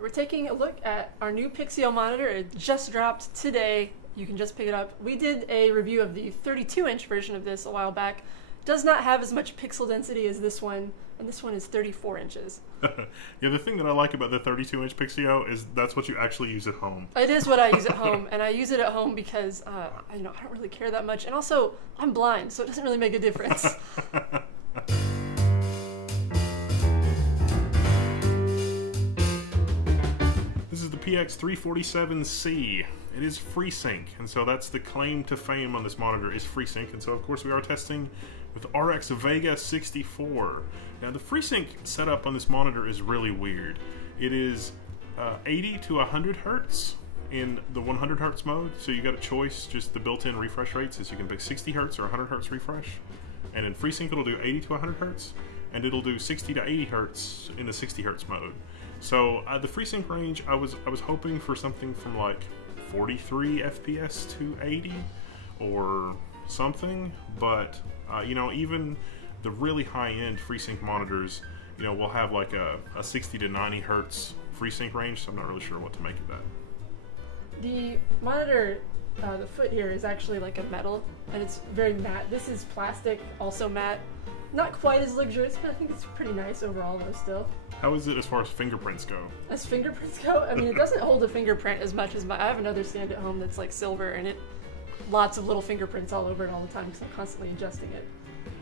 We're taking a look at our new Pixio monitor. It just dropped today. You can just pick it up. We did a review of the 32-inch version of this a while back. Does not have as much pixel density as this one, and this one is 34 inches. Yeah, the thing that I like about the 32-inch Pixio is that's what you actually use at home. It is what I use at home, and I use it at home because I don't really care that much, and also I'm blind, so it doesn't really make a difference. This is the PX347c. It is FreeSync, and so that's the claim to fame on this monitor is FreeSync, and so of course we are testing with RX Vega 64. Now the FreeSync setup on this monitor is really weird. It is 80 to 100 hertz in the 100 hertz mode, so you got a choice. Just the built-in refresh rates is you can pick 60 hertz or 100 hertz refresh, and in FreeSync it'll do 80 to 100 hertz, and it'll do 60 to 80 hertz in the 60 hertz mode. So the FreeSync range, I was hoping for something from like 43 FPS to 80 or something, but you know, even the really high-end FreeSync monitors, you know, will have like a 60 to 90 hertz FreeSync range, so I'm not really sure what to make of that. The monitor, the foot here is actually like a metal, and it's very matte. This is plastic, also matte. Not quite as luxurious, but I think it's pretty nice overall though still. How is it as far as fingerprints go? As fingerprints go? I mean, it doesn't hold a fingerprint as much as I have another stand at home that's like silver, and lots of little fingerprints all over it all the time because I'm constantly adjusting it.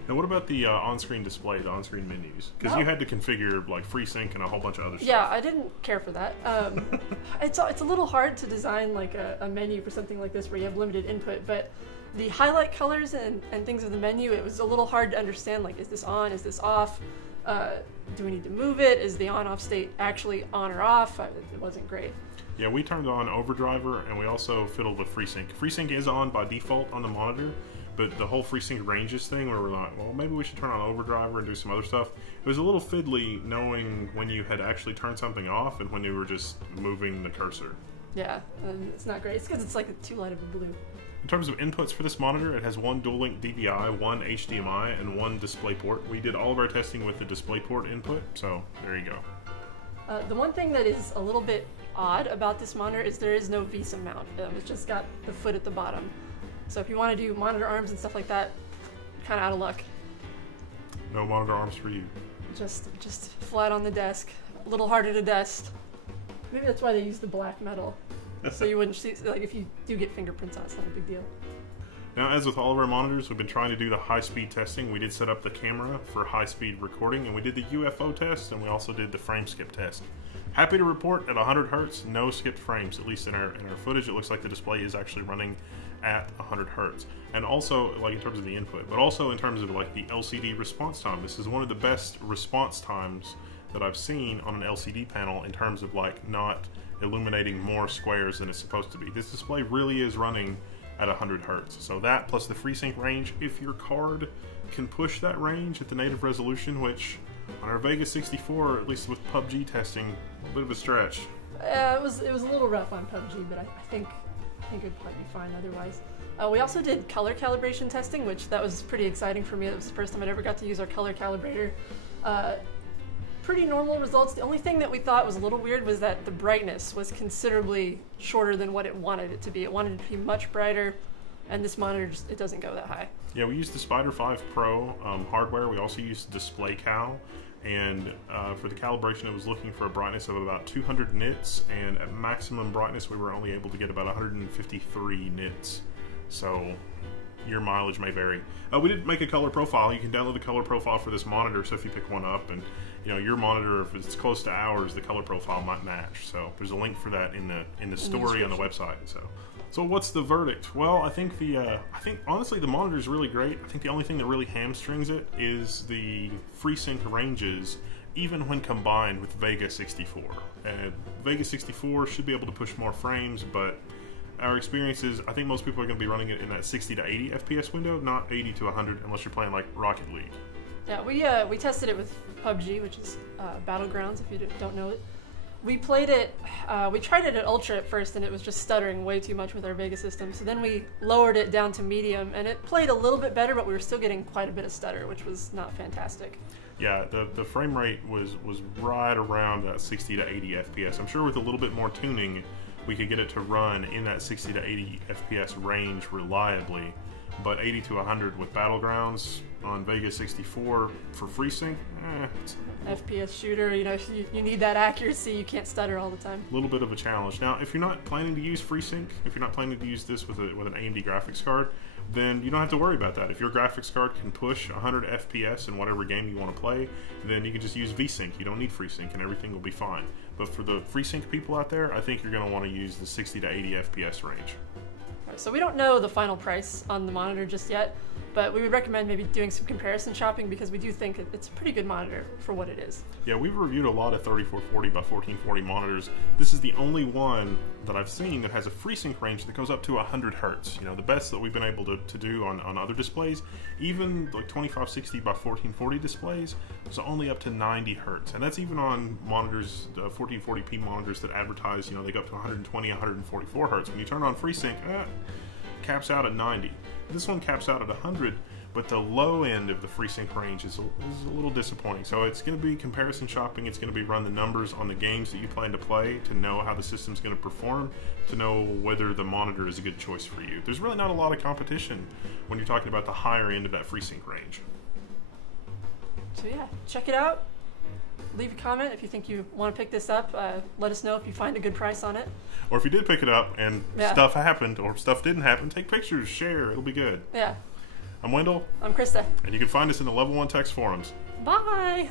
Now what about the on-screen display, the on-screen menus? Because you had to configure like FreeSync and a whole bunch of other stuff. Yeah, I didn't care for that. It's a little hard to design like a menu for something like this where you have limited input, but the highlight colors and things of the menu, it was a little hard to understand, like, is this on, is this off? Do we need to move it? Is the on-off state actually on or off? It wasn't great. Yeah, we turned on overdriver, and we also fiddled with FreeSync. FreeSync is on by default on the monitor, but the whole FreeSync ranges thing where we're like, well, maybe we should turn on overdriver and do some other stuff. It was a little fiddly knowing when you had actually turned something off and when you were just moving the cursor. Yeah, it's not great. It's because it's like too light of a blue. In terms of inputs for this monitor, it has one dual-link DVI, one HDMI, and one DisplayPort. We did all of our testing with the DisplayPort input, so there you go. The one thing that is a little bit odd about this monitor is there is no VESA mount. It's just got the foot at the bottom. So if you want to do monitor arms and stuff like that, you're kind of out of luck. No monitor arms for you. Just flat on the desk. A little harder to test. Maybe that's why they use the black metal. So you wouldn't see, like, if you do get fingerprints on it, it's not a big deal. Now, as with all of our monitors, we've been trying to do the high-speed testing. We did set up the camera for high-speed recording, and we did the UFO test, and we also did the frame skip test. Happy to report at 100 hertz, no skipped frames. At least in our footage, it looks like the display is actually running at 100 hertz. And also, like, in terms of the input, but also in terms of like the LCD response time. This is one of the best response times that I've seen on an LCD panel in terms of like not illuminating more squares than it's supposed to be. This display really is running at 100 hertz. So that plus the FreeSync range, if your card can push that range at the native resolution, which on our Vega 64, at least with PUBG testing, a bit of a stretch. It was a little rough on PUBG, but I think it'd probably be fine otherwise. We also did color calibration testing, which that was pretty exciting for me. It was the first time I'd ever got to use our color calibrator. Pretty normal results. The only thing that we thought was a little weird was that the brightness was considerably shorter than what it wanted it to be. It wanted it to be much brighter, and this monitor it doesn't go that high. Yeah, we used the Spider 5 Pro hardware. We also used DisplayCal, and for the calibration it was looking for a brightness of about 200 nits, and at maximum brightness we were only able to get about 153 nits. So your mileage may vary. We did make a color profile. You can download the color profile for this monitor, so if you pick one up and you know your monitor, if it's close to ours, the color profile might match. So there's a link for that in the story on the website. So what's the verdict? Well, I think honestly the monitor is really great. I think the only thing that really hamstrings it is the FreeSync ranges, even when combined with Vega 64. Vega 64 should be able to push more frames, but our experience is I think most people are going to be running it in that 60 to 80 FPS window, not 80 to 100 unless you're playing like Rocket League. Yeah, we tested it with PUBG, which is Battlegrounds if you don't know it. We played it, we tried it at Ultra at first, and it was just stuttering way too much with our Vega system. So then we lowered it down to medium, and it played a little bit better, but we were still getting quite a bit of stutter, which was not fantastic. Yeah, the frame rate was right around that 60 to 80 FPS. I'm sure with a little bit more tuning, we could get it to run in that 60 to 80 FPS range reliably. But 80 to 100 with Battlegrounds on Vega 64 for FreeSync, FPS shooter, you know, you need that accuracy, you can't stutter all the time. A little bit of a challenge. Now, if you're not planning to use FreeSync, if you're not planning to use this with an AMD graphics card, then you don't have to worry about that. If your graphics card can push 100 FPS in whatever game you want to play, then you can just use VSync. You don't need FreeSync and everything will be fine. But for the FreeSync people out there, I think you're going to want to use the 60 to 80 FPS range. So we don't know the final price on the monitor just yet, but we would recommend maybe doing some comparison shopping because we do think it's a pretty good monitor for what it is. Yeah, we've reviewed a lot of 3440 by 1440 monitors. This is the only one that I've seen that has a FreeSync range that goes up to 100 Hertz. You know, the best that we've been able to do on other displays, even like 2560 by 1440 displays, was only up to 90 Hertz. And that's even on monitors, 1440p monitors that advertise, you know, they go up to 120, 144 Hertz. When you turn on FreeSync, caps out at 90. This one caps out at 100, but the low end of the FreeSync range is a little disappointing. So it's going to be comparison shopping. It's going to be run the numbers on the games that you plan to play to know how the system's going to perform, to know whether the monitor is a good choice for you. There's really not a lot of competition when you're talking about the higher end of that FreeSync range. So yeah, check it out. Leave a comment if you think you want to pick this up. Let us know if you find a good price on it. Or if you did pick it up and stuff happened or stuff didn't happen, take pictures, share, it'll be good. Yeah. I'm Wendell. I'm Krista. And you can find us in the Level 1 Text forums. Bye!